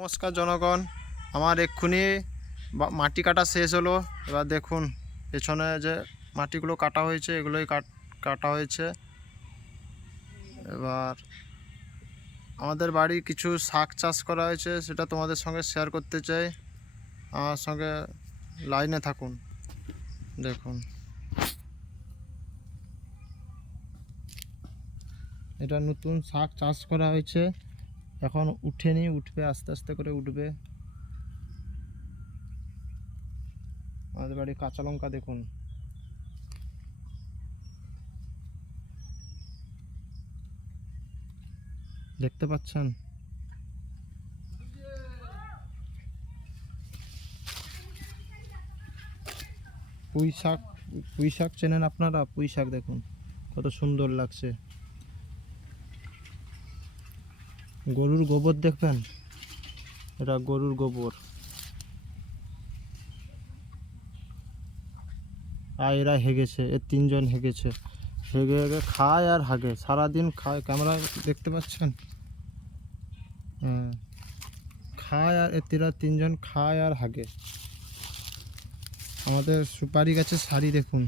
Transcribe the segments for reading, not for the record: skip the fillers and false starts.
নমস্কার জনগণ, আমার এক্ষুনি মাটি কাটা শেষ হলো। এবার দেখুন পেছনে যে মাটিগুলো কাটা হয়েছে এগুলোই কাটা হয়েছে। এবার আমাদের বাড়ি কিছু শাক চাষ করা হয়েছে, সেটা তোমাদের সঙ্গে শেয়ার করতে চাই। আমার সঙ্গে লাইনে থাকুন। দেখুন এটা নতুন শাক চাষ করা হয়েছে, এখন উঠেনি, উঠবে, আস্তে আস্তে করে উঠবে। আমাদের বাড়ি কাঁচা লঙ্কা দেখুন, দেখতে পাচ্ছেন। পুঁই শাক চেনেন আপনারা? পুঁই শাক দেখুন কত সুন্দর লাগছে। গরুর গোবর দেখবেন, এটা গরুর গোবর। আর এরা হেগেছে, এর তিনজন হেগেছে, হেগে হেগে খায় আর হাগে, সারাদিন খায়। ক্যামেরা দেখতে পাচ্ছেন? হ্যাঁ, খায় আর এরা তিনজন খায় আর হাগে। আমাদের সুপারি গাছের সারি দেখুন,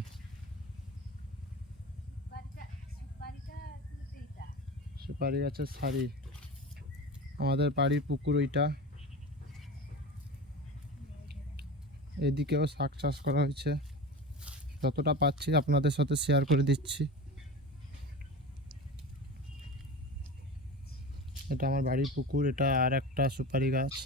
সুপারি গাছের সারি। আমাদের বাড়ির পুকুর ওইটা, এদিকেও শাক চাষ করা হয়েছে। যতটা পাচ্ছি আপনাদের সাথে শেয়ার করে দিচ্ছি। এটা আমার বাড়ির পুকুর, এটা আর একটা সুপারি গাছ।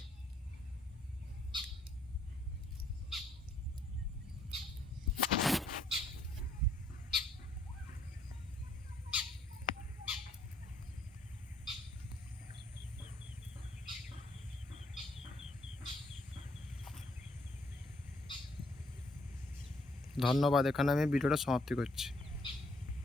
ধন্যবাদ, এখানে আমি ভিডিওটা সমাপ্তি করছি।